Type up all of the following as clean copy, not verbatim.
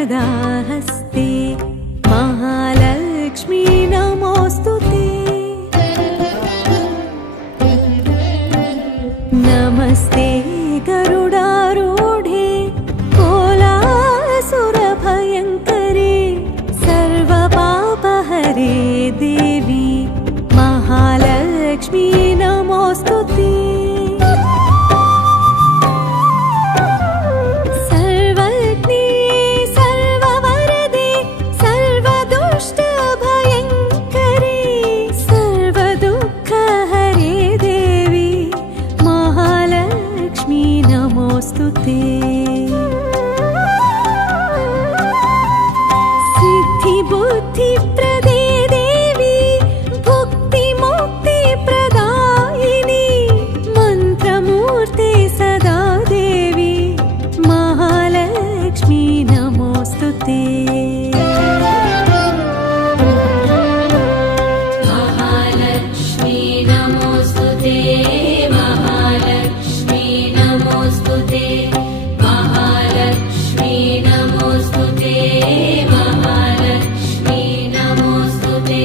सदा हस्ते महालक्ष्मी नमोस्तुते। नमस्ते गरुडारूढे कोलासुरभयङ्करे सर्वपापहरे देवी महालक्ष्मी नमोस्तुते। सिद्धि बुद्धि प्रदे देवी भुक्ति मुक्ति प्रदायिनी मंत्रमूर्ते सदा देवी महालक्ष्मी नमोस्तुते। महालक्ष्मी नमोस्तुते। महालक्ष्मी नमोस्तुते। महालक्ष्मी नमोस्तुते। महालक्ष्मी नमोस्तुते।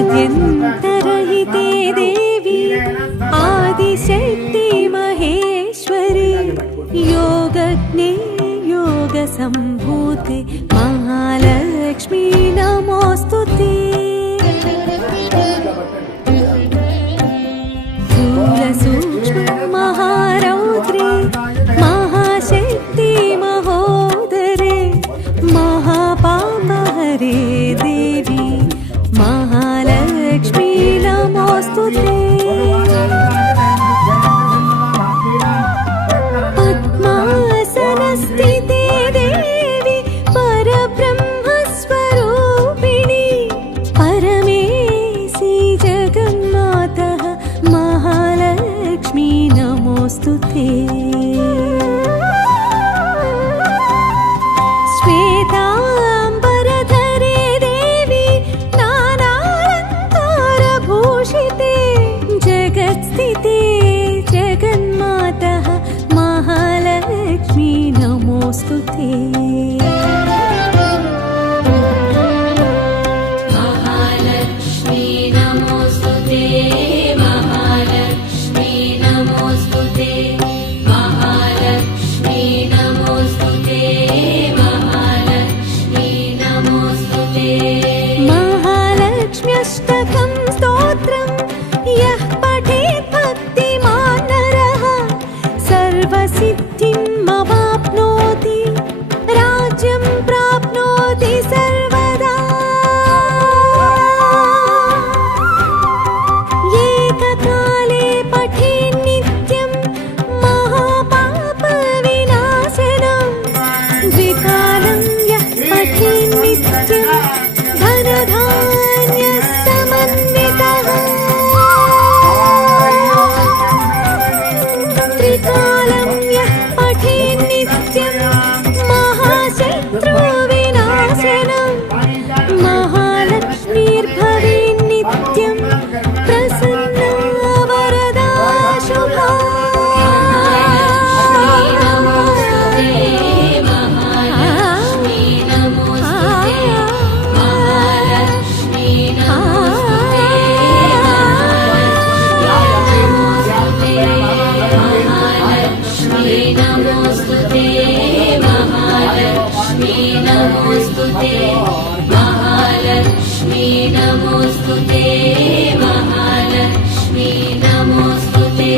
आद्यन्तरहिते देवी आदिशक्ति महेश्वरी योगज्ञे योगसम्भूते महालक्ष्मी नमोस्तुते। स्थूलसूक्ष्म महारौद्रे महाशक्ति महोदरे महापापहरे देवी महालक्ष्मी नमोस्तुते। पद्मासनस्थिते देवी परब्रह्मस्वरूपिणी परमेशी जगन्मातः महालक्ष्मी नमोस्तुते। जगन्मातः महालक्ष्मी नमोस्तुते। महालक्ष्मी नमोस्तुते। महालक्ष्मी नमोस्तुते। महालक्ष्मी नमोस्तुते। महालक्ष्मी नमोस्तुते। महालक्ष्म्यष्टकं स्तोत्रं यः पठेत् भक्तिमान् नरः सर्वसिद्धिमवाप्नोति राज्यं प्राप्नोति सर्वदा। एककाले पठेत् नित्यं महापापविनाशनं द्विकालं यः पठेत् नित्यं धनधान्यसमन्वितः। त्रिकालं यः पठेत् नित्यं महाशत्रुविनाशनं महालक्ष्मीर्भवेत् नित्यं प्रसन्ना वरदा शुभा। महालक्ष्मी नमोस्तुते। महालक्ष्मी नमोस्तुते। महालक्ष्मी नमोस्तुते। महालक्ष्मी नमोस्तुते। महालक्ष्मी नमोस्तुते। महालक्ष्मी नमोस्तुते।